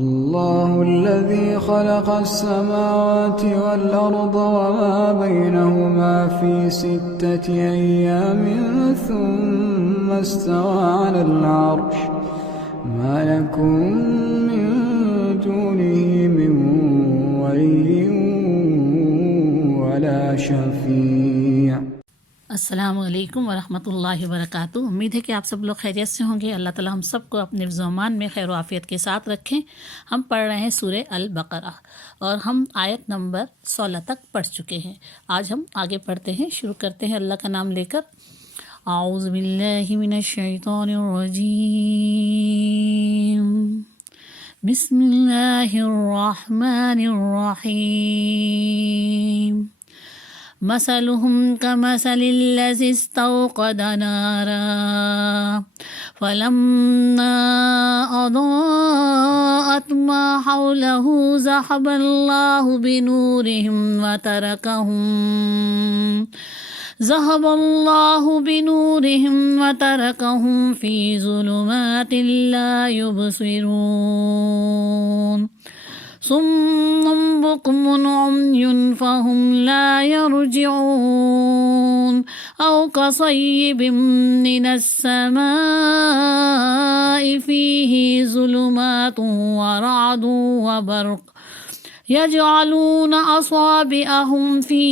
الله الذي خلق السماوات والأرض وما بينهما في 6 أيام ثم استوى على العرش ما يكون من دونه من ولي ولا شفيع۔ السلام علیکم ورحمۃ اللہ وبرکاتہ۔ امید ہے کہ آپ سب لوگ خیریت سے ہوں گے۔ اللہ تعالیٰ ہم سب کو اپنے حفظ و امان میں خیر و عافیت کے ساتھ رکھیں۔ ہم پڑھ رہے ہیں سورہ البقرہ اور ہم آیت نمبر 16 تک پڑھ چکے ہیں۔ آج ہم آگے پڑھتے ہیں، شروع کرتے ہیں اللہ کا نام لے کر۔ اعوذ باللہ من الشیطان الرجیم، بسم اللہ الرحمن الرحیم۔ مثلهم كمثل الذي استوقد نارا فلما أضاءت ما حوله ذهب الله بنورهم وتركهم في ظلمات لا يبصرون صم بكم عمي فهم لا يرجعون أو كصيب من السماء فيه ظلمات ورعد وبرق يجعلون أصابعهم في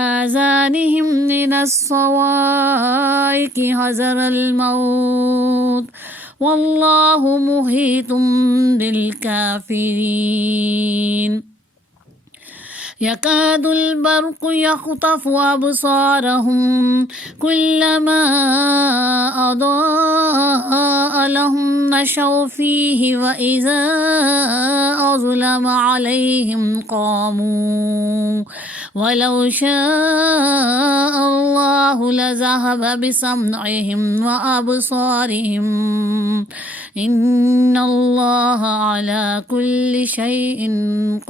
آذانهم من الصواعق حذر الموت واللہ محیط بالکافرین۔ یکاد البرق یخطف ابصارهم كلما اضاء لهم مشوا فيه واذا اظلم عليهم قاموا ولو شاء الله لذهب بسمعهم وأبصارهم إن الله على كل شيء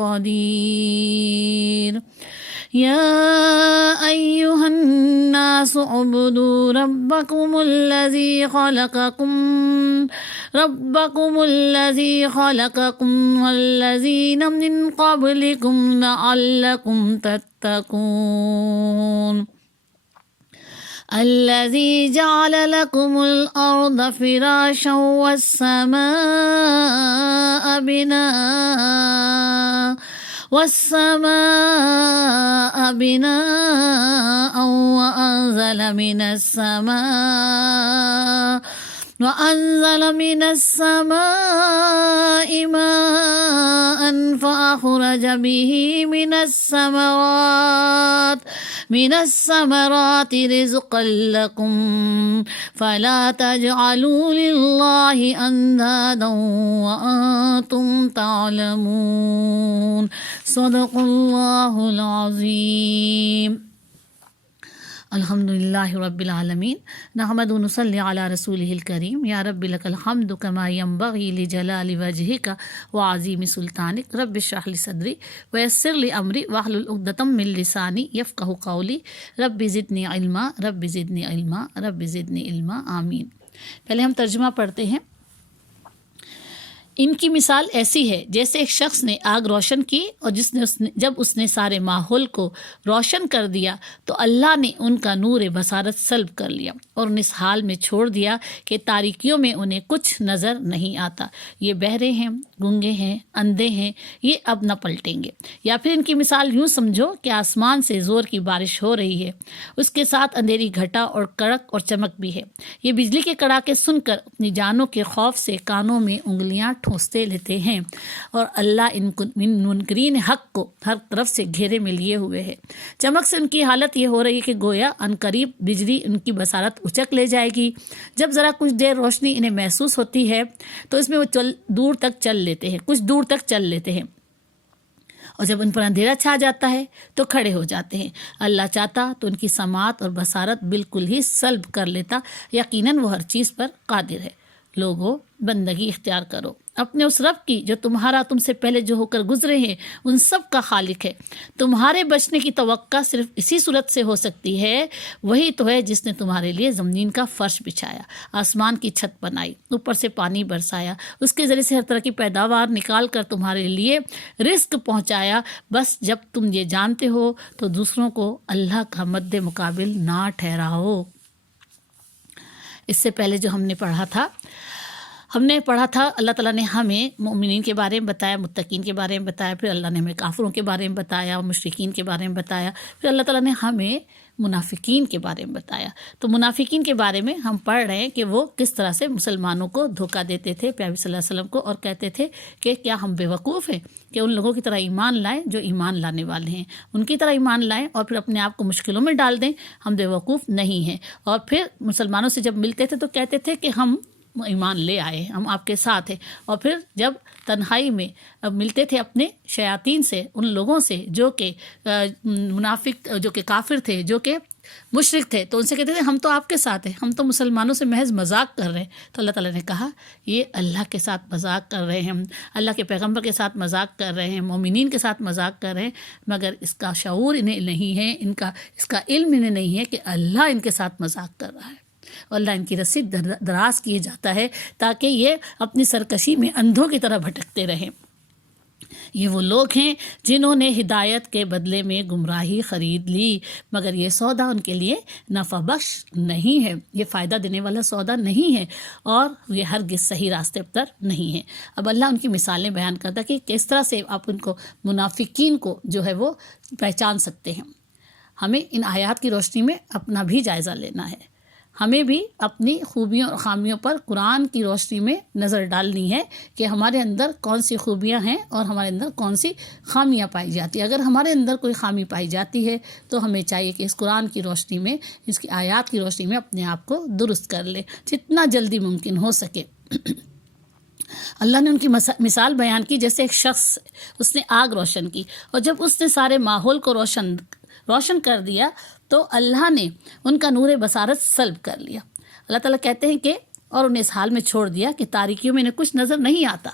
قدير۔ يا أيها الناس اعبدوا ربكم الذي خلقكم والذين من قبلكم لعلكم تتقون۔ الذي جعل لكم الأرض فراشا والسماء بناء وأنزل من السماء ماء فأخرج به من الثمرات رزقا لكم فلا تجعلوا لله أندادا وأنتم تعلمون۔ صدق اللہ العظیم۔ الحمدللہ رب العالمین، نحمد و نصلی علی رسولہ الکریم۔ یا رب لک الحمد کما ینبغی لجلال وجہک وعظیم سلطانک۔ رب اشرح لی صدری ویسر لی امری واحلل عقدۃ من لسانی یفقہوا قولی۔ رب زدنی علما رب زدنی علما رب زدنی علما، آمین۔ پہلے ہم ترجمہ پڑھتے ہیں۔ ان کی مثال ایسی ہے جیسے ایک شخص نے آگ روشن کی اور جب اس نے سارے ماحول کو روشن کر دیا تو اللہ نے ان کا نور بصارت سلب کر لیا اور انہیں اس حال میں چھوڑ دیا کہ تاریکیوں میں انہیں کچھ نظر نہیں آتا۔ یہ بہرے ہیں، گونگے ہیں، اندھے ہیں، یہ اب نہ پلٹیں گے۔ یا پھر ان کی مثال یوں سمجھو کہ آسمان سے زور کی بارش ہو رہی ہے، اس کے ساتھ اندھیری گھٹا اور کڑک اور چمک بھی ہے۔ یہ بجلی کے کڑاکے سن کر اپنی جانوں کے خوف سے کانوں میں انگلیاں ٹھونستے لیتے ہیں، اور اللہ ان منکرین حق کو ہر طرف سے گھیرے میں لیے ہوئے ہے۔ چمک سے ان کی حالت یہ ہو رہی ہے کہ گویا عنقریب بجلی ان کی بصارت اچک لے جائے گی۔ جب ذرا کچھ دیر روشنی انہیں محسوس ہوتی ہے تو اس میں وہ کچھ دور تک چل لیتے ہیں، اور جب ان پر اندھیرا چھا جاتا ہے تو کھڑے ہو جاتے ہیں۔ اللہ چاہتا تو ان کی سماعت اور بصارت بالکل ہی سلب کر لیتا، یقیناً وہ ہر چیز پر قادر ہے۔ لوگوں بندگی اختیار کرو اپنے اس رب کی جو تمہارا تم سے پہلے جو ہو کر گزرے ہیں ان سب کا خالق ہے۔ تمہارے بچنے کی توقع صرف اسی صورت سے ہو سکتی ہے، وہی تو ہے جس نے تمہارے لیے زمین کا فرش بچھایا، آسمان کی چھت بنائی، اوپر سے پانی برسایا، اس کے ذریعے سے ہر طرح کی پیداوار نکال کر تمہارے لیے رزق پہنچایا۔ بس جب تم یہ جانتے ہو تو دوسروں کو اللہ کا مد مقابل نہ ٹھہراؤ۔ اس سے پہلے جو ہم نے پڑھا تھا اللہ تعالیٰ نے ہمیں مومنین کے بارے میں بتایا، متقین کے بارے میں بتایا، پھر اللہ نے ہمیں کافروں کے بارے میں بتایا، مشرکین کے بارے میں بتایا، پھر اللہ تعالیٰ نے ہمیں منافقین کے بارے میں بتایا۔ تو منافقین کے بارے میں ہم پڑھ رہے ہیں کہ وہ کس طرح سے مسلمانوں کو دھوکہ دیتے تھے، پیارے صلی اللہ علیہ وسلم کو، اور کہتے تھے کہ کیا ہم بیوقوف ہیں کہ ان لوگوں کی طرح ایمان لائیں جو ایمان لانے والے ہیں، ان کی طرح ایمان لائیں اور پھر اپنے آپ کو مشکلوں میں ڈال دیں، ہم بیوقوف نہیں ہیں۔ اور پھر مسلمانوں سے جب ملتے تھے تو کہتے تھے کہ ہم ایمان لے آئے، ہم آپ کے ساتھ ہیں۔ اور پھر جب تنہائی میں ملتے تھے اپنے شیاطین سے، ان لوگوں سے جو کہ منافق، جو کہ کافر تھے، جو کہ مشرک تھے، تو ان سے کہتے تھے ہم تو آپ کے ساتھ ہیں، ہم تو مسلمانوں سے محض مذاق کر رہے ہیں۔ تو اللہ تعالیٰ نے کہا یہ اللہ کے ساتھ مذاق کر رہے ہیں، ہم اللہ کے پیغمبر کے ساتھ مذاق کر رہے ہیں، مومنین کے ساتھ مذاق کر رہے ہیں، مگر اس کا شعور انہیں نہیں ہے، اس کا علم انہیں نہیں ہے کہ اللہ ان کے ساتھ مذاق کر رہا ہے، اور اللہ ان کی رسید دراز کیے جاتا ہے تاکہ یہ اپنی سرکشی میں اندھوں کی طرح بھٹکتے رہیں۔ یہ وہ لوگ ہیں جنہوں نے ہدایت کے بدلے میں گمراہی خرید لی، مگر یہ سودا ان کے لیے نفع بخش نہیں ہے، یہ فائدہ دینے والا سودا نہیں ہے، اور یہ ہرگز صحیح راستے پر نہیں ہے۔ اب اللہ ان کی مثالیں بیان کرتا کہ کس طرح سے آپ ان کو، منافقین کو جو ہے وہ پہچان سکتے ہیں۔ ہمیں ان آیات کی روشنی میں اپنا بھی جائزہ لینا ہے، ہمیں بھی اپنی خوبیوں اور خامیوں پر قرآن کی روشنی میں نظر ڈالنی ہے کہ ہمارے اندر کون سی خوبیاں ہیں اور ہمارے اندر کون سی خامیاں پائی جاتی ہیں۔ اگر ہمارے اندر کوئی خامی پائی جاتی ہے تو ہمیں چاہیے کہ اس قرآن کی روشنی میں، اس کی آیات کی روشنی میں اپنے آپ کو درست کر لیں جتنا جلدی ممکن ہو سکے۔ اللہ نے ان کی مثال بیان کی، جیسے ایک شخص، اس نے آگ روشن کی، اور جب اس نے سارے ماحول کو روشن کر دیا تو اللہ نے ان کا نور بصارت سلب کر لیا۔ اللہ تعالیٰ کہتے ہیں کہ اور انہیں اس حال میں چھوڑ دیا کہ تاریکیوں میں انہیں کچھ نظر نہیں آتا۔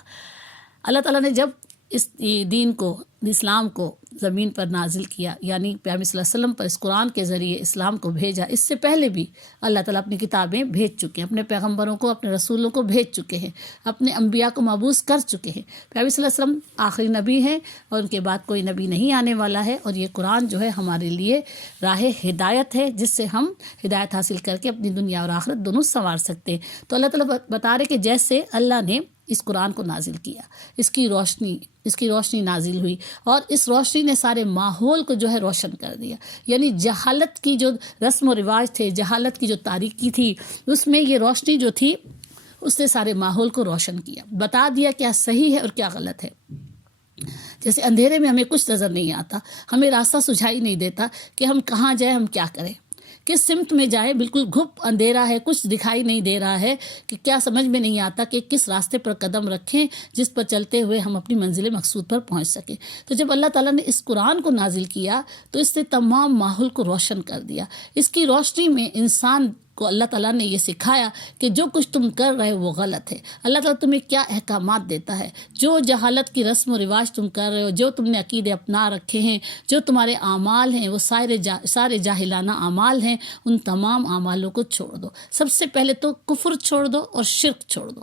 اللہ تعالیٰ نے جب اس دین کو، اسلام کو زمین پر نازل کیا، یعنی پیغمبر صلی اللہ علیہ وسلم پر اس قرآن کے ذریعے اسلام کو بھیجا، اس سے پہلے بھی اللہ تعالیٰ اپنی کتابیں بھیج چکے ہیں، اپنے پیغمبروں کو، اپنے رسولوں کو بھیج چکے ہیں، اپنے انبیاء کو مبعوث کر چکے ہیں۔ پیغمبر صلی اللہ علیہ وسلم آخری نبی ہیں اور ان کے بعد کوئی نبی نہیں آنے والا ہے، اور یہ قرآن جو ہے ہمارے لیے راہ ہدایت ہے، جس سے ہم ہدایت حاصل کر کے اپنی دنیا اور آخرت دونوں سنوار سکتے ہیں۔ تو اللہ تعالیٰ بتا رہے کہ جیسے اللہ نے اس قرآن کو نازل کیا، اس کی روشنی نازل ہوئی، اور اس روشنی نے سارے ماحول کو جو ہے روشن کر دیا، یعنی جہالت کی جو رسم و رواج تھے، جہالت کی جو تاریکی تھی، اس میں یہ روشنی جو تھی اس نے سارے ماحول کو روشن کیا، بتا دیا کیا صحیح ہے اور کیا غلط ہے۔ جیسے اندھیرے میں ہمیں کچھ نظر نہیں آتا، ہمیں راستہ سجھائی نہیں دیتا کہ ہم کہاں جائیں، ہم کیا کریں، کس سمت میں جائیں، بالکل گھپ اندھیرا ہے، کچھ دکھائی نہیں دے رہا ہے کہ کیا سمجھ میں نہیں آتا کہ کس راستے پر قدم رکھیں جس پر چلتے ہوئے ہم اپنی منزل مقصود پر پہنچ سکیں۔ تو جب اللہ تعالیٰ نے اس قرآن کو نازل کیا تو اس نے تمام ماحول کو روشن کر دیا۔ اس کی روشنی میں انسان کو اللہ تعالیٰ نے یہ سکھایا کہ جو کچھ تم کر رہے ہو وہ غلط ہے۔ اللہ تعالیٰ تمہیں کیا احکامات دیتا ہے، جو جہالت کی رسم و رواج تم کر رہے ہو، جو تم نے عقیدے اپنا رکھے ہیں، جو تمہارے اعمال ہیں وہ سارے جاہلانہ اعمال ہیں، ان تمام اعمالوں کو چھوڑ دو۔ سب سے پہلے تو کفر چھوڑ دو اور شرک چھوڑ دو۔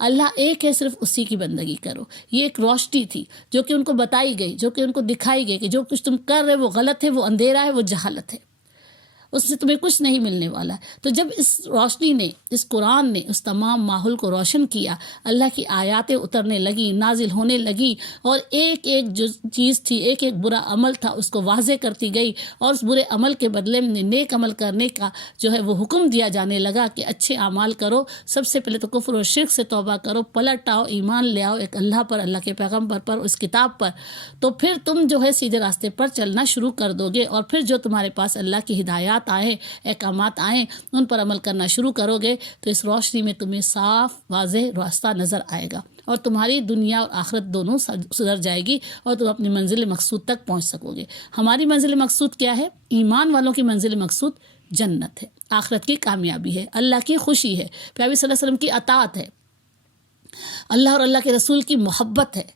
اللہ ایک ہے، صرف اسی کی بندگی کرو۔ یہ ایک روشنی تھی جو کہ ان کو بتائی گئی، جو کہ ان کو دکھائی گئی کہ جو کچھ تم کر رہے وہ غلط ہے، وہ اندھیرا ہے، وہ جہالت ہے، اس سے تمہیں کچھ نہیں ملنے والا۔ تو جب اس روشنی نے، اس قرآن نے اس تمام ماحول کو روشن کیا، اللہ کی آیاتیں اترنے لگیں، نازل ہونے لگیں، اور ایک ایک جو چیز تھی، ایک ایک برا عمل تھا، اس کو واضح کرتی گئی، اور اس برے عمل کے بدلے میں نیک عمل کرنے کا جو ہے وہ حکم دیا جانے لگا کہ اچھے اعمال کرو۔ سب سے پہلے تو کفر و شرک سے توبہ کرو، پلٹ آؤ، ایمان لے آؤ ایک اللہ پر، اللہ کے پیغمبر پر، اس کتاب پر، تو پھر تم جو ہے سیدھے راستے پر چلنا شروع کر دو گے، اور پھر جو تمہارے پاس اللہ کی ہدایات آئیں، احکامات آئیں، ان پر عمل کرنا شروع کرو گے تو اس روشنی میں تمہیں صاف واضح راستہ نظر آئے گا، اور تمہاری دنیا اور آخرت دونوں سدھر جائے گی، اور تم اپنی منزل مقصود تک پہنچ سکو گے۔ ہماری منزل مقصود کیا ہے؟ ایمان والوں کی منزل مقصود جنت ہے، آخرت کی کامیابی ہے، اللہ کی خوشی ہے، پیارے صلی اللہ علیہ وسلم کی اطاعت ہے، اللہ اور اللہ کے رسول کی محبت ہے۔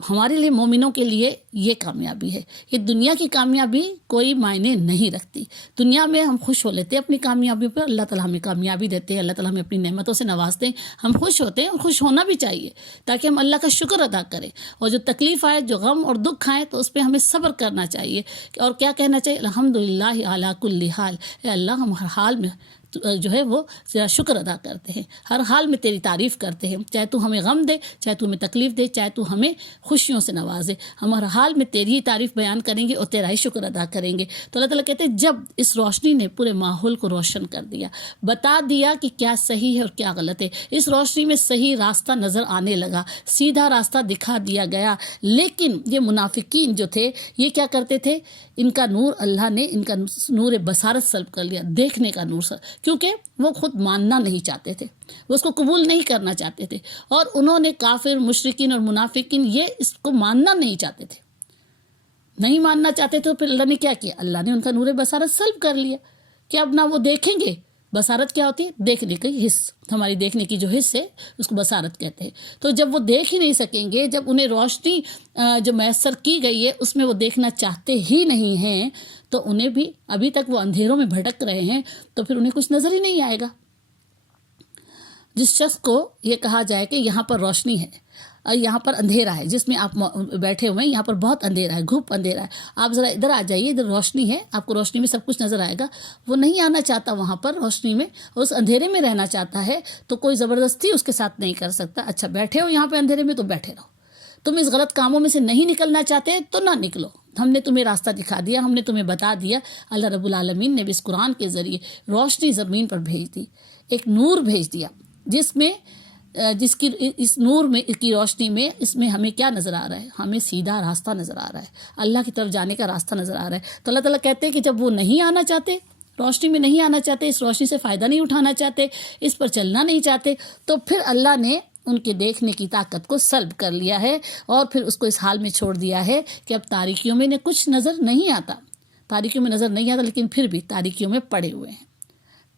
ہمارے لیے مومنوں کے لیے یہ کامیابی ہے۔ یہ دنیا کی کامیابی کوئی معنی نہیں رکھتی۔ دنیا میں ہم خوش ہو لیتے ہیں اپنی کامیابی پر، اللہ تعالیٰ ہمیں کامیابی دیتے ہیں، اللہ تعالیٰ ہمیں اپنی نعمتوں سے نوازتے ہیں، ہم خوش ہوتے ہیں اور خوش ہونا بھی چاہیے تاکہ ہم اللہ کا شکر ادا کریں، اور جو تکلیف آئے، جو غم اور دکھ آئے تو اس پہ ہمیں صبر کرنا چاہیے، اور کیا کہنا چاہیے؟ الحمدللہ علی کل حال، اے اللہ ہم ہر حال میں جو ہے وہ ذرا شکر ادا کرتے ہیں، ہر حال میں تیری تعریف کرتے ہیں، چاہے تو ہمیں غم دے، چاہے تو ہمیں تکلیف دے، چاہے تو ہمیں خوشیوں سے نوازے، ہم ہر حال میں تیری ہی تعریف بیان کریں گے اور تیرا ہی شکر ادا کریں گے۔ تو اللہ تعالیٰ کہتے ہیں جب اس روشنی نے پورے ماحول کو روشن کر دیا، بتا دیا کہ کیا صحیح ہے اور کیا غلط ہے، اس روشنی میں صحیح راستہ نظر آنے لگا، سیدھا راستہ دکھا دیا گیا، لیکن یہ منافقین جو تھے یہ کیا کرتے تھے؟ ان کا نور، اللہ نے ان کا نور بصارت سلب کر لیا، دیکھنے کا نور، کیونکہ وہ خود ماننا نہیں چاہتے تھے، وہ اس کو قبول نہیں کرنا چاہتے تھے، اور انہوں نے کافر، مشرکین اور منافقین یہ اس کو ماننا نہیں چاہتے تھے، نہیں ماننا چاہتے تھے، پھر اللہ نے کیا کیا؟ اللہ نے ان کا نور بصارت سلب کر لیا کہ اب نہ وہ دیکھیں گے۔ بصارت کیا ہوتی ہے؟ دیکھنے کی حس، ہماری دیکھنے کی جو حس ہے اس کو بصارت کہتے ہیں۔ تو جب وہ دیکھ ہی نہیں سکیں گے، جب انہیں روشنی جو میسر کی گئی ہے اس میں وہ دیکھنا چاہتے ہی نہیں ہیں، تو انہیں بھی ابھی تک وہ اندھیروں میں بھٹک رہے ہیں، تو پھر انہیں کچھ نظر ہی نہیں آئے گا۔ جس شخص کو یہ کہا جائے کہ یہاں پر روشنی ہے اور یہاں پر اندھیرا ہے، جس میں آپ بیٹھے ہوئے ہیں، یہاں پر بہت اندھیرا ہے، گھوپ اندھیرا ہے، آپ ذرا ادھر آ جائیے، ادھر روشنی ہے، آپ کو روشنی میں سب کچھ نظر آئے گا، وہ نہیں آنا چاہتا وہاں پر روشنی میں، اور اس اندھیرے میں رہنا چاہتا ہے، تو کوئی زبردستی اس کے ساتھ نہیں کر سکتا۔ اچھا بیٹھے ہو یہاں پہ اندھیرے میں تو بیٹھے رہو، تم اس غلط کاموں میں سے نہیں نکلنا چاہتے تو نہ نکلو، ہم نے تمہیں راستہ دکھا دیا، ہم نے تمہیں بتا دیا۔ اللہ رب العالمین نے بھی اس قرآن کے ذریعے روشنی زمین پر بھیج دی، ایک نور بھیج دیا، جس کی اس نور میں کی روشنی میں اس میں ہمیں کیا نظر آ رہا ہے؟ ہمیں سیدھا راستہ نظر آ رہا ہے، اللہ کی طرف جانے کا راستہ نظر آ رہا ہے۔ تو اللہ تعالیٰ کہتے ہیں کہ جب وہ نہیں آنا چاہتے، روشنی میں نہیں آنا چاہتے، اس روشنی سے فائدہ نہیں اٹھانا چاہتے، اس پر چلنا نہیں چاہتے، تو پھر اللہ نے ان کے دیکھنے کی طاقت کو سلب کر لیا ہے، اور پھر اس کو اس حال میں چھوڑ دیا ہے کہ اب تاریکیوں میں انہیں کچھ نظر نہیں آتا، تاریکیوں میں نظر نہیں آتا، لیکن پھر بھی تاریکیوں میں پڑے ہوئے ہیں۔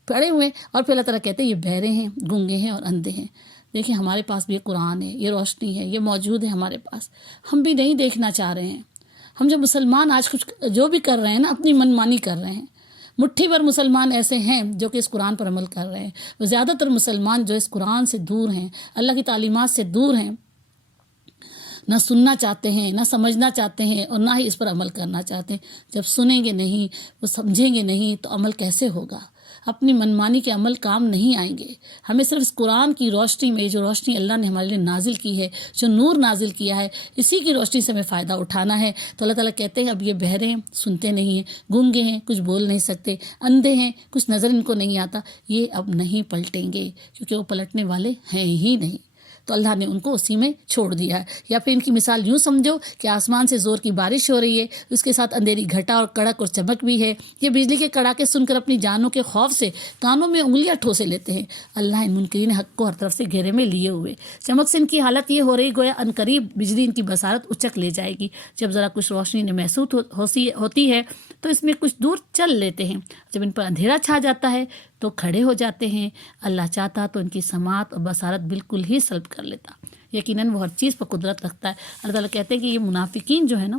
اور پھر اللہ تعالیٰ کہتے ہیں یہ بہرے ہیں، گونگے ہیں اور اندھے ہیں۔ دیکھیں ہمارے پاس بھی یہ قرآن ہے، یہ روشنی ہے، یہ موجود ہے ہمارے پاس، ہم بھی نہیں دیکھنا چاہ رہے ہیں۔ ہم جو مسلمان آج کچھ جو بھی کر رہے ہیں نا، اپنی من مانی کر رہے ہیں۔ مٹھی بھر مسلمان ایسے ہیں جو کہ اس قرآن پر عمل کر رہے ہیں، وہ زیادہ تر مسلمان جو اس قرآن سے دور ہیں، اللہ کی تعلیمات سے دور ہیں، نہ سننا چاہتے ہیں، نہ سمجھنا چاہتے ہیں، اور نہ ہی اس پر عمل کرنا چاہتے ہیں۔ جب سنیں گے نہیں، وہ سمجھیں گے نہیں، تو عمل کیسے ہوگا؟ اپنی منمانی کے عمل کام نہیں آئیں گے۔ ہمیں صرف اس قرآن کی روشنی میں، جو روشنی اللہ نے ہمارے لیے نازل کی ہے، جو نور نازل کیا ہے، اسی کی روشنی سے ہمیں فائدہ اٹھانا ہے۔ تو اللہ تعالیٰ کہتے ہیں اب یہ بہرے ہیں، سنتے نہیں ہیں، گونگے ہیں، کچھ بول نہیں سکتے، اندھے ہیں، کچھ نظر ان کو نہیں آتا، یہ اب نہیں پلٹیں گے، کیونکہ وہ پلٹنے والے ہیں ہی نہیں۔ تو اللہ نے ان کو اسی میں چھوڑ دیا ہے۔ یا پھر ان کی مثال یوں سمجھو کہ آسمان سے زور کی بارش ہو رہی ہے، اس کے ساتھ اندھیری گھٹا اور کڑک اور چمک بھی ہے، یہ بجلی کے کڑاکے سن کر اپنی جانوں کے خوف سے کانوں میں انگلیاں ٹھوسے لیتے ہیں۔ اللہ ان منکرین حق کو ہر طرف سے گھیرے میں لیے ہوئے، چمک سے ان کی حالت یہ ہو رہی گویا عنقریب بجلی ان کی بصارت اچک لے جائے گی۔ جب ذرا کچھ روشنی نے محسوس ہوتی ہے تو اس میں کچھ دور چل لیتے ہیں، جب ان پر اندھیرا چھا جاتا ہے تو کھڑے ہو جاتے ہیں۔ اللہ چاہتا تو ان کی سماعت اور بصارت بالکل ہی سلب کر لیتا، یقیناً وہ ہر چیز پر قدرت رکھتا ہے۔ اللہ تعالیٰ کہتے ہیں کہ یہ منافقین جو ہے نا،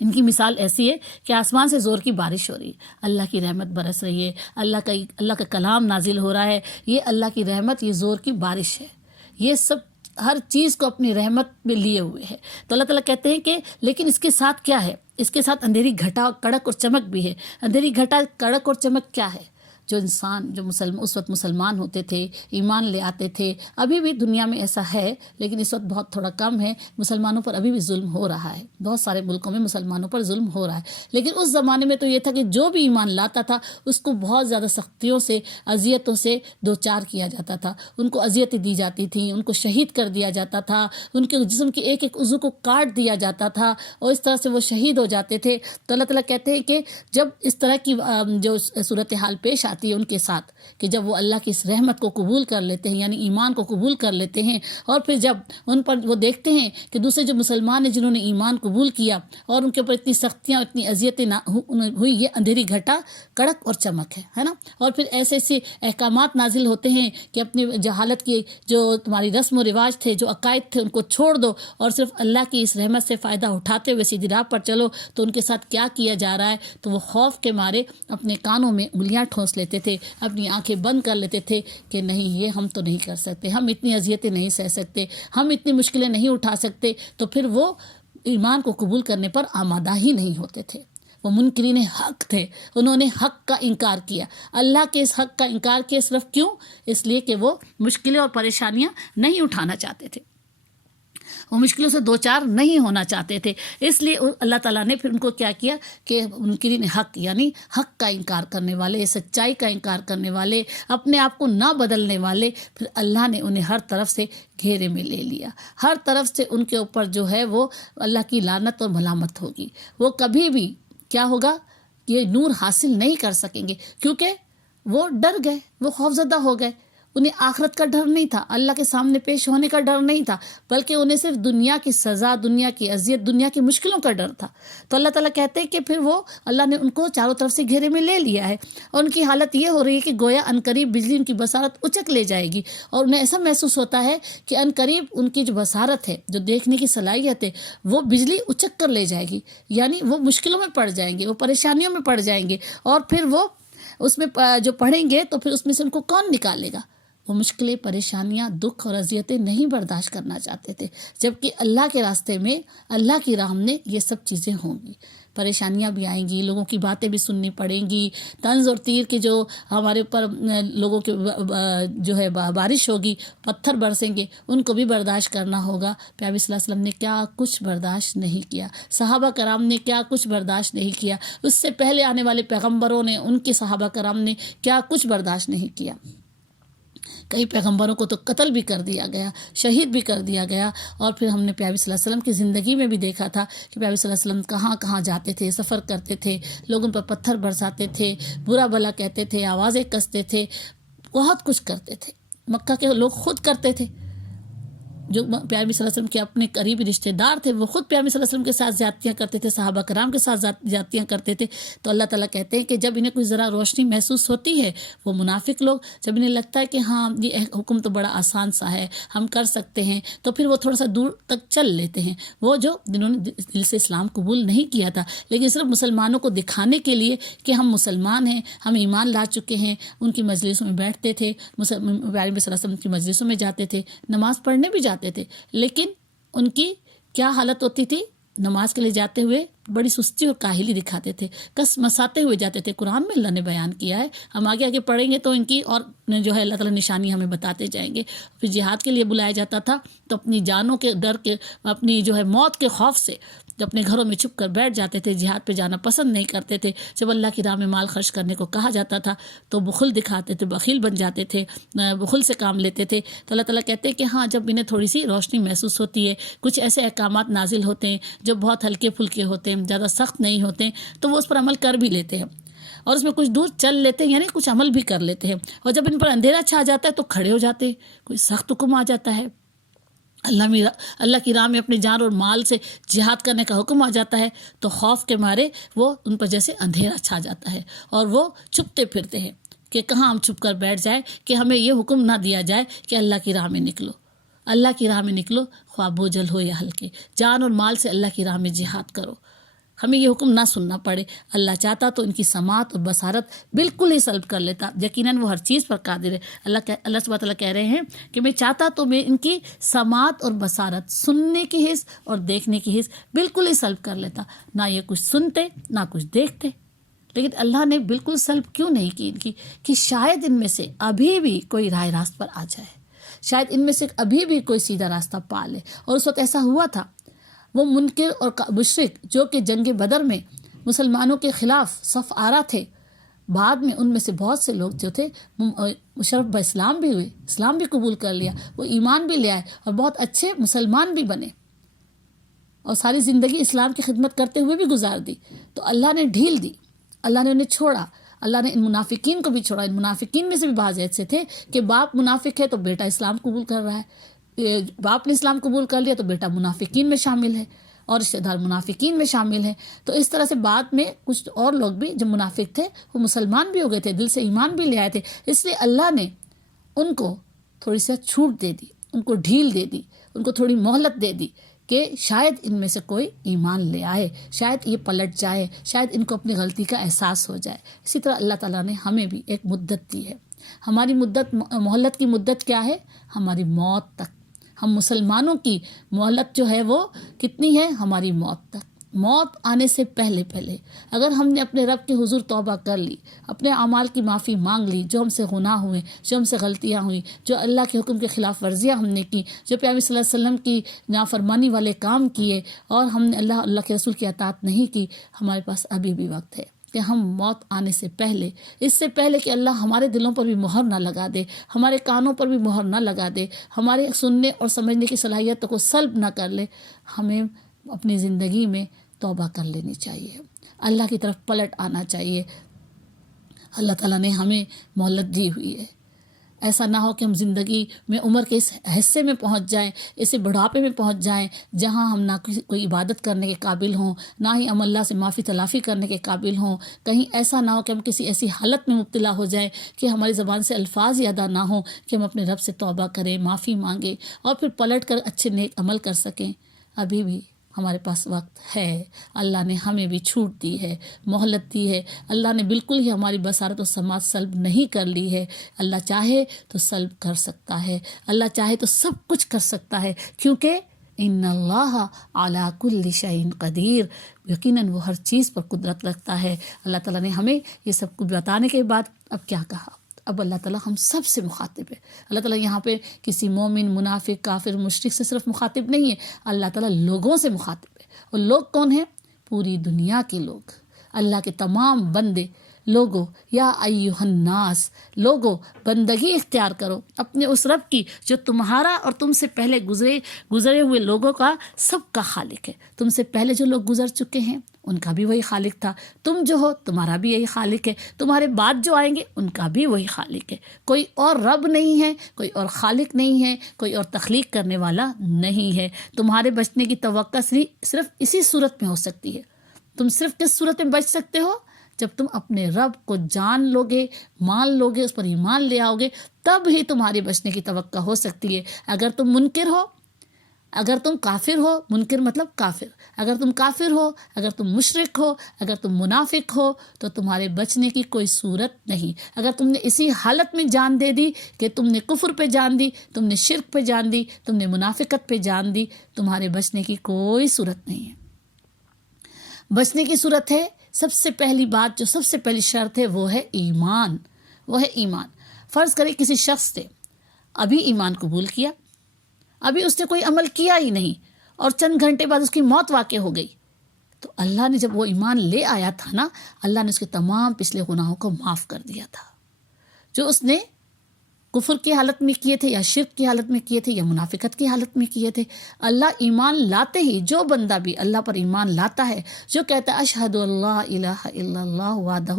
ان کی مثال ایسی ہے کہ آسمان سے زور کی بارش ہو رہی ہے، اللہ کی رحمت برس رہی ہے، اللہ کا کلام نازل ہو رہا ہے، یہ اللہ کی رحمت، یہ زور کی بارش ہے، یہ سب ہر چیز کو اپنی رحمت میں لیے ہوئے ہے۔ تو اللہ تعالیٰ کہتے ہیں کہ لیکن اس کے ساتھ کیا ہے؟ اس کے ساتھ اندھیری گھٹا، کڑک اور چمک بھی ہے۔ اندھیری گھٹا، کڑک اور چمک کیا ہے؟ جو انسان جو اس وقت مسلمان ہوتے تھے، ایمان لے آتے تھے، ابھی بھی دنیا میں ایسا ہے لیکن اس وقت بہت تھوڑا کم ہے، مسلمانوں پر ابھی بھی ظلم ہو رہا ہے، بہت سارے ملکوں میں مسلمانوں پر ظلم ہو رہا ہے، لیکن اس زمانے میں تو یہ تھا کہ جو بھی ایمان لاتا تھا اس کو بہت زیادہ سختیوں سے، اذیتوں سے دوچار کیا جاتا تھا، ان کو اذیتیں دی جاتی تھیں، ان کو شہید کر دیا جاتا تھا، ان کے جسم کے ایک ایک عضو کو کاٹ دیا جاتا تھا، اور اس طرح سے وہ شہید ہو جاتے تھے۔ تو اللہ تعالیٰ کہتے ہیں کہ جب اس طرح کی جو صورتحال پیش آتی جاتی ہے ان کے ساتھ کہ جب وہ اللہ کی اس رحمت کو قبول کر لیتے ہیں، یعنی ایمان کو قبول کر لیتے ہیں، اور پھر جب ان پر وہ دیکھتے ہیں کہ دوسرے جو مسلمان ہیں جنہوں نے ایمان قبول کیا اور ان کے اوپر اتنی سختیاں اتنی اذیتیں ہوئی، یہ اندھیری گھٹا کڑک اور چمک ہے نا. اور پھر ایسے ایسے احکامات نازل ہوتے ہیں کہ اپنی جہالت کی جو تمہاری رسم و رواج تھے، جو عقائد تھے، ان کو چھوڑ دو اور صرف اللہ کی اس رحمت سے فائدہ اٹھاتے ہوئے سیدھی راہ پر چلو. تو ان کے ساتھ کیا کیا جا رہا ہے؟ تو وہ خوف کے مارے اپنے کانوں میں انگلیاں ٹھونس لیتے تھے، اپنی آنکھیں بند کر لیتے تھے کہ نہیں، یہ ہم تو نہیں کر سکتے، ہم اتنی اذیتیں نہیں سہ سکتے، ہم اتنی مشکلیں نہیں اٹھا سکتے. تو پھر وہ ایمان کو قبول کرنے پر آمادہ ہی نہیں ہوتے تھے. وہ منکرین حق تھے، انہوں نے حق کا انکار کیا، اللہ کے اس حق کا انکار کیا. صرف کیوں؟ اس لیے کہ وہ مشکلیں اور پریشانیاں نہیں اٹھانا چاہتے تھے، وہ مشکلوں سے دوچار نہیں ہونا چاہتے تھے. اس لیے اللہ تعالیٰ نے پھر ان کو کیا کیا کہ منکرین حق یعنی حق کا انکار کرنے والے، سچائی کا انکار کرنے والے، اپنے آپ کو نہ بدلنے والے، پھر اللہ نے انہیں ہر طرف سے گھیرے میں لے لیا. ہر طرف سے ان کے اوپر جو ہے وہ اللہ کی لعنت اور ملامت ہوگی. وہ کبھی بھی کیا ہوگا، یہ نور حاصل نہیں کر سکیں گے، کیونکہ وہ ڈر گئے، وہ خوفزدہ ہو گئے. انہیں آخرت کا ڈر نہیں تھا، اللہ کے سامنے پیش ہونے کا ڈر نہیں تھا، بلکہ انہیں صرف دنیا کی سزا، دنیا کی اذیت، دنیا کی مشکلوں کا ڈر تھا. تو اللہ تعالیٰ کہتے ہیں کہ پھر وہ اللہ نے ان کو چاروں طرف سے گھیرے میں لے لیا ہے، اور ان کی حالت یہ ہو رہی ہے کہ گویا عنقریب بجلی ان کی بصارت اچک لے جائے گی. اور انہیں ایسا محسوس ہوتا ہے کہ عنقریب ان کی جو بصارت ہے، جو دیکھنے کی صلاحیت ہے، وہ بجلی اچک کر لے جائے گی. یعنی وہ مشکلوں میں پڑ جائیں گے، وہ پریشانیوں میں پڑ جائیں گے، اور پھر وہ اس میں جو پڑھیں گے تو پھر اس میں سے ان کو کون نکالے گا؟ وہ مشکلیں، پریشانیاں، دکھ اور اذیتیں نہیں برداشت کرنا چاہتے تھے، جبکہ اللہ کے راستے میں، اللہ کی راہ میں یہ سب چیزیں ہوں گی. پریشانیاں بھی آئیں گی، لوگوں کی باتیں بھی سننی پڑیں گی، طنز اور تیر کی جو ہمارے اوپر لوگوں کے جو ہے بارش ہوگی، پتھر برسیں گے، ان کو بھی برداشت کرنا ہوگا. پیغمبر صلی اللہ علیہ وسلم نے کیا کچھ برداشت نہیں کیا، صحابہ کرام نے کیا کچھ برداشت نہیں کیا، اس سے پہلے آنے والے پیغمبروں نے، ان کے صحابہ کرام نے کیا کچھ برداشت نہیں کیا. کئی پیغمبروں کو تو قتل بھی کر دیا گیا، شہید بھی کر دیا گیا. اور پھر ہم نے پیغمبر صلی اللہ علیہ وسلم کی زندگی میں بھی دیکھا تھا کہ پیغمبر صلی اللہ علیہ وسلم کہاں کہاں جاتے تھے، سفر کرتے تھے، لوگوں پر پتھر برساتے تھے، برا بھلا کہتے تھے، آوازیں کستے تھے، بہت کچھ کرتے تھے. مکہ کے لوگ خود کرتے تھے، جو پیغمبر صلی اللہ علیہ وسلم کے اپنے قریبی رشتہ دار تھے، وہ خود پیغمبر صلی اللہ علیہ وسلم کے ساتھ زیادتیاں کرتے تھے، صحابہ کرام کے ساتھ زیادتیاں کرتے تھے. تو اللہ تعالیٰ کہتے ہیں کہ جب انہیں کوئی ذرا روشنی محسوس ہوتی ہے، وہ منافق لوگ، جب انہیں لگتا ہے کہ ہاں یہ حکم تو بڑا آسان سا ہے، ہم کر سکتے ہیں، تو پھر وہ تھوڑا سا دور تک چل لیتے ہیں. وہ جو جنہوں نے دل سے اسلام قبول نہیں کیا تھا، لیکن صرف مسلمانوں کو دکھانے کے لیے کہ ہم مسلمان ہیں، ہم ایمان لا چکے ہیں، ان کی مجلسوں میں بیٹھتے تھے، پیغمبر صلی اللہ علیہ وسلم کی مجلسوں میں جاتے تھے، نماز پڑھنے بھی جاتے تھے. لیکن ان کی کیا حالت ہوتی تھی؟ نماز کے لیے جاتے ہوئے بڑی سستی اور کاہلی دکھاتے تھے، کس مساتے ہوئے جاتے تھے. قرآن میں اللہ نے بیان کیا ہے، ہم آگے آگے پڑھیں گے تو ان کی اور جو ہے اللہ تعالیٰ نشانی ہمیں بتاتے جائیں گے. پھر جہاد کے لیے بلایا جاتا تھا تو اپنی جانوں کے ڈر کے، اپنی جو ہے موت کے خوف سے جو اپنے گھروں میں چھپ کر بیٹھ جاتے تھے، جہاد پہ جانا پسند نہیں کرتے تھے. جب اللہ کی راہ میں مال خرچ کرنے کو کہا جاتا تھا تو بخل دکھاتے تھے، بخیل بن جاتے تھے، بخل سے کام لیتے تھے. تو اللہ تعالیٰ کہتے ہیں کہ ہاں جب انہیں تھوڑی سی روشنی محسوس ہوتی ہے، کچھ ایسے احکامات نازل ہوتے ہیں جو بہت ہلکے پھلکے ہوتے ہیں، زیادہ سخت نہیں ہوتے ہیں، تو وہ اس پر عمل کر بھی لیتے ہیں اور اس میں کچھ دور چل لیتے ہیں، یعنی کچھ عمل بھی کر لیتے ہیں. اور جب ان پر اندھیرا چھا جاتا ہے تو کھڑے ہو جاتے ہیں، کوئی سخت حکم آ جاتا ہے، اللہ کی راہ میں اپنے جان اور مال سے جہاد کرنے کا حکم آ جاتا ہے، تو خوف کے مارے وہ ان پر جیسے اندھیرا چھا جاتا ہے اور وہ چھپتے پھرتے ہیں کہ کہاں ہم چھپ کر بیٹھ جائیں کہ ہمیں یہ حکم نہ دیا جائے کہ اللہ کی راہ میں نکلو، اللہ کی راہ میں نکلو، خواہ بوجھل ہو یا ہلکے، جان اور مال سے اللہ کی راہ میں جہاد کرو، ہمیں یہ حکم نہ سننا پڑے. اللہ چاہتا تو ان کی سماعت اور بصارت بالکل ہی سلب کر لیتا، یقیناً وہ ہر چیز پر قادر ہے. اللہ سبحانہ وتعالیٰ کہہ رہے ہیں کہ میں چاہتا تو میں ان کی سماعت اور بصارت، سننے کی حس اور دیکھنے کی حس بالکل ہی سلب کر لیتا. نہ یہ کچھ سنتے نہ کچھ دیکھتے، لیکن اللہ نے بالکل سلب کیوں نہیں کی ان کی؟ کہ شاید ان میں سے ابھی بھی کوئی راہ راست پر آ جائے، شاید ان میں سے ابھی بھی کوئی سیدھا راستہ پا لے. اور اس وقت ایسا ہوا تھا، وہ منکر اور مشرک جو کہ جنگ بدر میں مسلمانوں کے خلاف صف آرا تھے، بعد میں ان میں سے بہت سے لوگ جو تھے مشرف باسلام بھی ہوئے، اسلام بھی قبول کر لیا، وہ ایمان بھی لے آئے اور بہت اچھے مسلمان بھی بنے اور ساری زندگی اسلام کی خدمت کرتے ہوئے بھی گزار دی. تو اللہ نے ڈھیل دی، اللہ نے انہیں چھوڑا، اللہ نے ان منافقین کو بھی چھوڑا. ان منافقین میں سے بھی بعض ایسے تھے کہ باپ منافق ہے تو بیٹا اسلام قبول کر رہا ہے، باپ نے اسلام قبول کر لیا تو بیٹا منافقین میں شامل ہے اور رشتہ دار منافقین میں شامل ہیں. تو اس طرح سے بعد میں کچھ اور لوگ بھی جو منافق تھے وہ مسلمان بھی ہو گئے تھے، دل سے ایمان بھی لے آئے تھے. اس لیے اللہ نے ان کو تھوڑی سی چھوٹ دے دی، ان کو ڈھیل دے دی، ان کو تھوڑی مہلت دے دی کہ شاید ان میں سے کوئی ایمان لے آئے، شاید یہ پلٹ جائے، شاید ان کو اپنی غلطی کا احساس ہو جائے. اسی طرح اللہ تعالیٰ نے ہمیں بھی ایک مدت دی ہے. ہماری مہلت کی مدت کیا ہے؟ ہماری موت تک. ہم مسلمانوں کی مہلت جو ہے وہ کتنی ہے؟ ہماری موت تک. موت آنے سے پہلے اگر ہم نے اپنے رب کے حضور توبہ کر لی، اپنے اعمال کی معافی مانگ لی، جو ہم سے گناہ ہوئے، جو ہم سے غلطیاں ہوئیں، جو اللہ کے حکم کے خلاف ورزیاں ہم نے کی، جو پیغمبر صلی اللہ علیہ وسلم کی نافرمانی والے کام کیے اور ہم نے اللہ کے رسول کی اطاعت نہیں کی، ہمارے پاس ابھی بھی وقت ہے کہ ہم موت آنے سے پہلے، اس سے پہلے کہ اللہ ہمارے دلوں پر بھی مہر نہ لگا دے، ہمارے کانوں پر بھی مہر نہ لگا دے، ہمارے سننے اور سمجھنے کی صلاحیت کو سلب نہ کر لے، ہمیں اپنی زندگی میں توبہ کر لینی چاہیے، اللہ کی طرف پلٹ آنا چاہیے. اللہ تعالیٰ نے ہمیں مہلت دی ہوئی ہے. ایسا نہ ہو کہ ہم زندگی میں عمر کے اس حصے میں پہنچ جائیں، اسے بڑھاپے میں پہنچ جائیں جہاں ہم نہ کوئی عبادت کرنے کے قابل ہوں، نہ ہی ہم اللہ سے معافی تلافی کرنے کے قابل ہوں. کہیں ایسا نہ ہو کہ ہم کسی ایسی حالت میں مبتلا ہو جائیں کہ ہماری زبان سے الفاظ ہی ادا نہ ہوں کہ ہم اپنے رب سے توبہ کریں، معافی مانگیں اور پھر پلٹ کر اچھے نیک عمل کر سکیں. ابھی بھی ہمارے پاس وقت ہے. اللہ نے ہمیں بھی چھوٹ دی ہے، مہلت دی ہے. اللہ نے بالکل ہی ہماری بصارت و سماعت سلب نہیں کر لی ہے. اللہ چاہے تو سلب کر سکتا ہے، اللہ چاہے تو سب کچھ کر سکتا ہے، کیونکہ ان اللہ علی کل شیء قدیر، یقیناً وہ ہر چیز پر قدرت رکھتا ہے. اللہ تعالیٰ نے ہمیں یہ سب کچھ بتانے کے بعد اب کیا کہا؟ اب اللہ تعالیٰ ہم سب سے مخاطب ہے. اللہ تعالیٰ یہاں پہ کسی مومن، منافق، کافر، مشرک سے صرف مخاطب نہیں ہے، اللہ تعالیٰ لوگوں سے مخاطب ہے. اور لوگ کون ہیں؟ پوری دنیا کے لوگ، اللہ کے تمام بندے. لوگو یا ایھا الناس، لوگو بندگی اختیار کرو اپنے اس رب کی جو تمہارا اور تم سے پہلے گزرے ہوئے لوگوں کا سب کا خالق ہے. تم سے پہلے جو لوگ گزر چکے ہیں ان کا بھی وہی خالق تھا، تم جو ہو تمہارا بھی یہی خالق ہے، تمہارے بعد جو آئیں گے ان کا بھی وہی خالق ہے. کوئی اور رب نہیں ہے، کوئی اور خالق نہیں ہے، کوئی اور تخلیق کرنے والا نہیں ہے. تمہارے بچنے کی توقع صرف اسی صورت میں ہو سکتی ہے. تم صرف کس صورت میں بچ سکتے ہو؟ جب تم اپنے رب کو جان لو گے، مان لو گے، اس پر ایمان لے آؤ گے، تب ہی تمہارے بچنے کی توقع ہو سکتی ہے. اگر تم منکر ہو، اگر تم کافر ہو، منکر مطلب کافر، اگر تم کافر ہو، اگر تم مشرک ہو، اگر تم منافق ہو تو تمہارے بچنے کی کوئی صورت نہیں. اگر تم نے اسی حالت میں جان دے دی کہ تم نے کفر پہ جان دی، تم نے شرک پہ جان دی، تم نے منافقت پہ جان دی، تمہارے بچنے کی کوئی صورت نہیں ہے. بچنے کی صورت ہے، سب سے پہلی بات جو سب سے پہلی شرط ہے وہ ہے ایمان. وہ ہے ایمان. فرض کرے کسی شخص نے ابھی ایمان قبول کیا، ابھی اس نے کوئی عمل کیا ہی نہیں اور چند گھنٹے بعد اس کی موت واقع ہو گئی، تو اللہ نے جب وہ ایمان لے آیا تھا نا، اللہ نے اس کے تمام پچھلے گناہوں کو معاف کر دیا تھا جو اس نے کفر کی حالت میں کیے تھے یا شرک کی حالت میں کیے تھے یا منافقت کی حالت میں کیے تھے. اللہ ایمان لاتے ہی، جو بندہ بھی اللہ پر ایمان لاتا ہے، جو کہتا ہے اشہد اللہ الہ الا اللہ وحدہ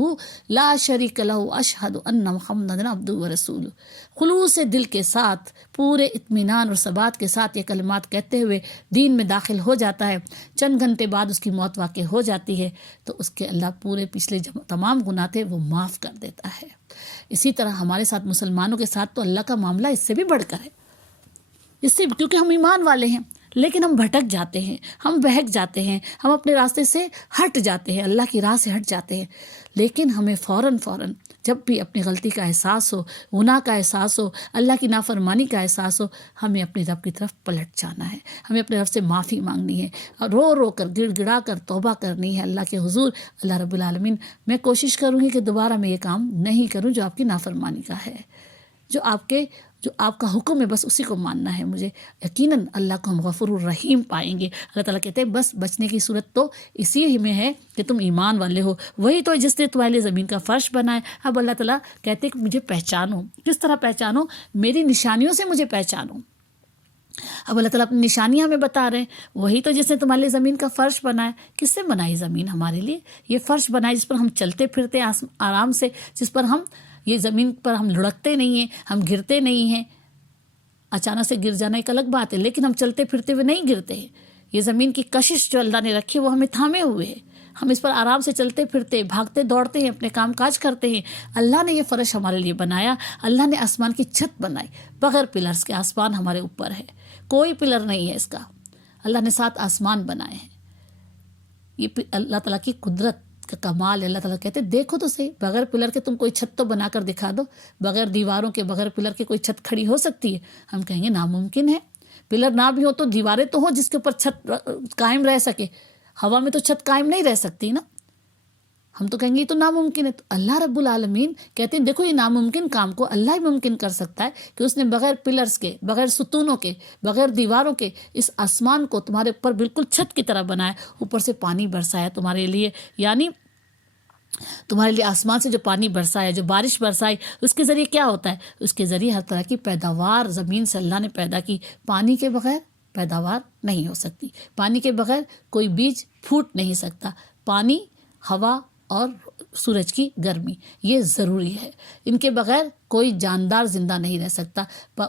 لا شریک لہ اشہد ان محمدًا عبدہ ورسولہ، خلوص دل کے ساتھ، پورے اطمینان اور ثبات کے ساتھ یہ کلمات کہتے ہوئے دین میں داخل ہو جاتا ہے، چند گھنٹے بعد اس کی موت واقع ہو جاتی ہے، تو اس کے اللہ پورے پچھلے تمام گناہ تھے وہ معاف کر دیتا ہے. اسی طرح ہمارے ساتھ مسلمانوں کے ساتھ تو اللہ کا معاملہ اس سے بھی بڑھ کر ہے، اس سے کیونکہ ہم ایمان والے ہیں، لیکن ہم بھٹک جاتے ہیں، ہم بہک جاتے ہیں، ہم اپنے راستے سے ہٹ جاتے ہیں، اللہ کی راہ سے ہٹ جاتے ہیں. لیکن ہمیں فوراً جب بھی اپنی غلطی کا احساس ہو، گناہ کا احساس ہو، اللہ کی نافرمانی کا احساس ہو، ہمیں اپنے رب کی طرف پلٹ جانا ہے، ہمیں اپنے رب سے معافی مانگنی ہے، اور رو کر گڑ گڑا کر توبہ کرنی ہے اللہ کے حضور. اللہ رب العالمین، میں کوشش کروں گی کہ دوبارہ میں یہ کام نہیں کروں جو آپ کی نافرمانی کا ہے، جو آپ کا حکم ہے بس اسی کو ماننا ہے مجھے. یقیناً اللہ کو ہم غفور الرحیم پائیں گے. اللہ تعالیٰ کہتے ہیں بس بچنے کی صورت تو اسی ہی میں ہے کہ تم ایمان والے ہو، وہی تو جس نے تمہارے لیے زمین کا فرش بنائے. اب اللہ تعالیٰ کہتے ہیں کہ مجھے پہچانو. کس طرح پہچانو؟ میری نشانیوں سے مجھے پہچانو. اب اللہ تعالیٰ اپنی نشانیاں ہمیں بتا رہے ہیں، وہی تو جس نے تمہارے لیے زمین کا فرش بنایا. کس سے بنائی زمین ہمارے لیے؟ یہ فرش بنائی جس پر ہم چلتے پھرتے آرام سے، جس پر ہم یہ زمین پر ہم لڑکتے نہیں ہیں، ہم گرتے نہیں ہیں. اچانک سے گر جانا ایک الگ بات ہے، لیکن ہم چلتے پھرتے ہوئے نہیں گرتے ہیں. یہ زمین کی کشش جو اللہ نے رکھی وہ ہمیں تھامے ہوئے ہے، ہم اس پر آرام سے چلتے پھرتے، بھاگتے دوڑتے ہیں، اپنے کام کاج کرتے ہیں. اللہ نے یہ فرش ہمارے لیے بنایا. اللہ نے آسمان کی چھت بنائی بغیر پلرز کے. آسمان ہمارے اوپر ہے، کوئی پلر نہیں ہے اس کا. اللہ نے 7 آسمان بنائے ہیں. یہ اللہ تعالیٰ کی قدرت کا کمال ہے. اللہ تعالیٰ کہتے ہیں دیکھو تو صحیح، بغیر پلر کے تم کوئی چھت تو بنا کر دکھا دو. بغیر دیواروں کے، بغیر پلر کے کوئی چھت کھڑی ہو سکتی ہے؟ ہم کہیں گے ناممکن ہے. پلر نہ بھی ہو تو دیواریں تو ہوں جس کے اوپر چھت قائم رہ سکے. ہوا میں تو چھت قائم نہیں رہ سکتی نا. ہم تو کہیں گے یہ تو ناممکن ہے. تو اللہ رب العالمین کہتے ہیں دیکھو یہ ناممکن کام کو اللہ ہی ممکن کر سکتا ہے کہ اس نے بغیر پلرز کے، بغیر ستونوں کے، بغیر دیواروں کے اس آسمان کو تمہارے اوپر بالکل چھت کی طرح بنایا. اوپر سے پانی برسایا تمہارے لیے، یعنی تمہارے لیے آسمان سے جو پانی برسایا، جو بارش برسائی، اس کے ذریعے کیا ہوتا ہے؟ اس کے ذریعے ہر طرح کی پیداوار زمین سے اللہ نے پیدا کی. پانی کے بغیر پیداوار نہیں ہو سکتی. پانی کے بغیر کوئی بیج پھوٹ نہیں سکتا. پانی، ہوا اور سورج کی گرمی یہ ضروری ہے. ان کے بغیر کوئی جاندار زندہ نہیں رہ سکتا.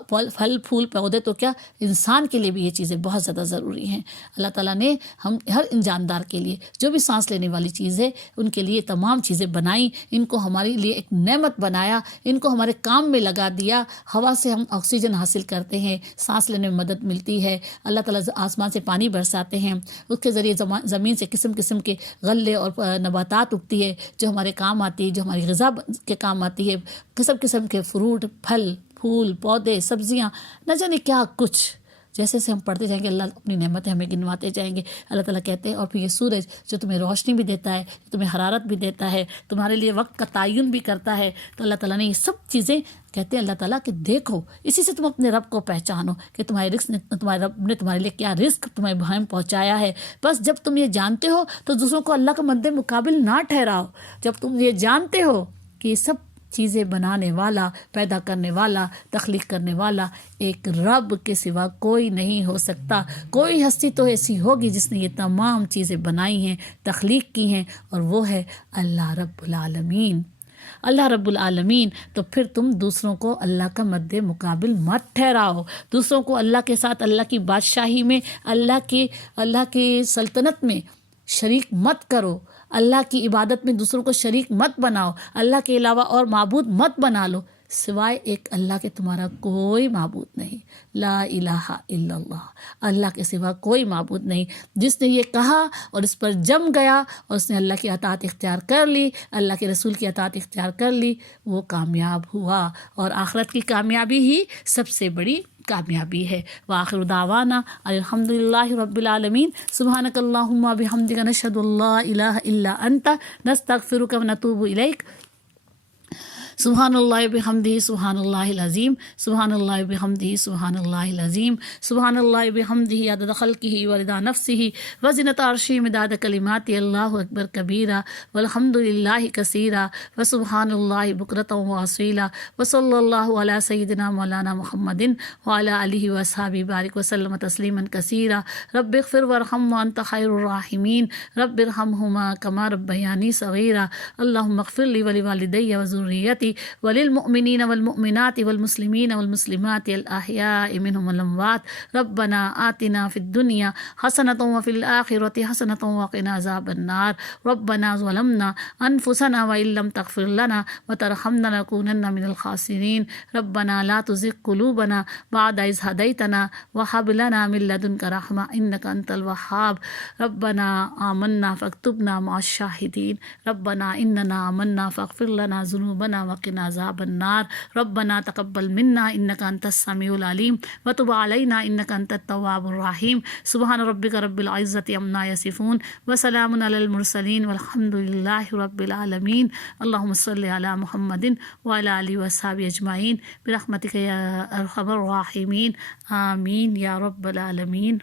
پھل پھول پودے تو کیا، انسان کے لیے بھی یہ چیزیں بہت زیادہ ضروری ہیں. اللہ تعالیٰ نے ہم ہر ان جاندار کے لیے جو بھی سانس لینے والی چیز ہے ان کے لیے تمام چیزیں بنائیں. ان کو ہمارے لیے ایک نعمت بنایا، ان کو ہمارے کام میں لگا دیا. ہوا سے ہم آکسیجن حاصل کرتے ہیں، سانس لینے میں مدد ملتی ہے. اللہ تعالیٰ آسمان سے پانی برساتے ہیں، اس کے ذریعے زمین سے قسم قسم کے غلے اور نباتات اگتی ہے جو ہمارے کام آتی ہے، جو ہماری غذا کے کام آتی ہے. قسم قسم کے فروٹ، پھل، پھول، پودے، سبزیاں، نہ جانے کیا کچھ. جیسے سے ہم پڑھتے جائیں گے اللہ اپنی نعمتیں ہمیں گنواتے جائیں گے. اللہ تعالیٰ کہتے ہیں اور پھر یہ سورج جو تمہیں روشنی بھی دیتا ہے، تمہیں حرارت بھی دیتا ہے، تمہارے لیے وقت کا تعین بھی کرتا ہے. تو اللہ تعالیٰ نے یہ سب چیزیں کہتے ہیں اللہ تعالیٰ کہ دیکھو، اسی سے تم اپنے رب کو پہچانو کہ تمہارے رب نے تمہارے لیے کیا رزق تمہیں بہم پہنچایا ہے. بس جب تم یہ جانتے ہو تو دوسروں کو اللہ کا مد مقابل نہ ٹھہراؤ. جب تم یہ جانتے ہو کہ یہ سب چیزیں بنانے والا، پیدا کرنے والا، تخلیق کرنے والا ایک رب کے سوا کوئی نہیں ہو سکتا. کوئی ہستی تو ایسی ہوگی جس نے یہ تمام چیزیں بنائی ہیں، تخلیق کی ہیں، اور وہ ہے اللہ رب العالمین. اللہ رب العالمین. تو پھر تم دوسروں کو اللہ کا مد مقابل مت ٹھہراؤ. دوسروں کو اللہ کے ساتھ اللہ کی بادشاہی میں، اللہ کی سلطنت میں شریک مت کرو. اللہ کی عبادت میں دوسروں کو شریک مت بناؤ. اللہ کے علاوہ اور معبود مت بنا لو. سوائے ایک اللہ کے تمہارا کوئی معبود نہیں. لا الہ الا اللہ، اللہ کے سوا کوئی معبود نہیں. جس نے یہ کہا اور اس پر جم گیا اور اس نے اللہ کی اطاعت اختیار کر لی، اللہ کے رسول کی اطاعت اختیار کر لی، وہ کامیاب ہوا. اور آخرت کی کامیابی ہی سب سے بڑی کامیابی ہے. وآخر دعوانا الحمدللہ رب العالمین. سبحانک اللہم وبحمدک نشہد ان لا الہ الا انت نستغفرک ونتوب الیک. سبحان اللہ بحمدہ سبحان اللہ العظیم. سبحان اللہ بحمدہ سبحان اللہ العظیم. سبحان اللہ بحمدہ عدد خلقہ ورضا نفسہ وزنۃ عرشہ مداد کلماتہ. اللہ اکبر کبیرہ والحمد للہ کثیرہ وسبحان اللہ بکرۃ واصیلہ. وصلی اللہ علی سیدنا مولانا محمد وعلی آلہ واصحابہ بارک وسلم تسلیما کثیرا. رب اغفر وارحم وانت خیر الراحمین. رب ارحمہما کما ربیانی صغیرا. اللہم اغفر لی ولوالدی وذریتی وللمؤمنین والمؤمنات والمسلمین والمسلمات الاحیاء منهم والاموات. ربنا آتنا فی الدنیا حسنۃ وفی الآخرۃ حسنۃ وقنا عذاب النار. ربنا ظلمنا انفسنا وان لم تغفر لنا وترحمنا لنکونن من الخاسرین. ربنا لا تزغ قلوبنا بعد اذ هدیتنا وهب لنا من لدنک رحمۃ انک انت الوہاب. ربنا آمنا فاکتبنا مع الشاہدین. ربنا اننا آمنا فاغفر لنا ذنوبنا وقنا عذاب النار. ربنا تقبل منا انك انت السميع العليم وتب علينا انك انت التواب الرحيم. سبحان ربك رب العزة عما يصفون وسلام على المرسلين والحمد لله رب العالمين. اللهم صل على محمد وعلى آله وصحبه اجمعين برحمتك يا ارحم الراحمين. آمين يا رب العالمين.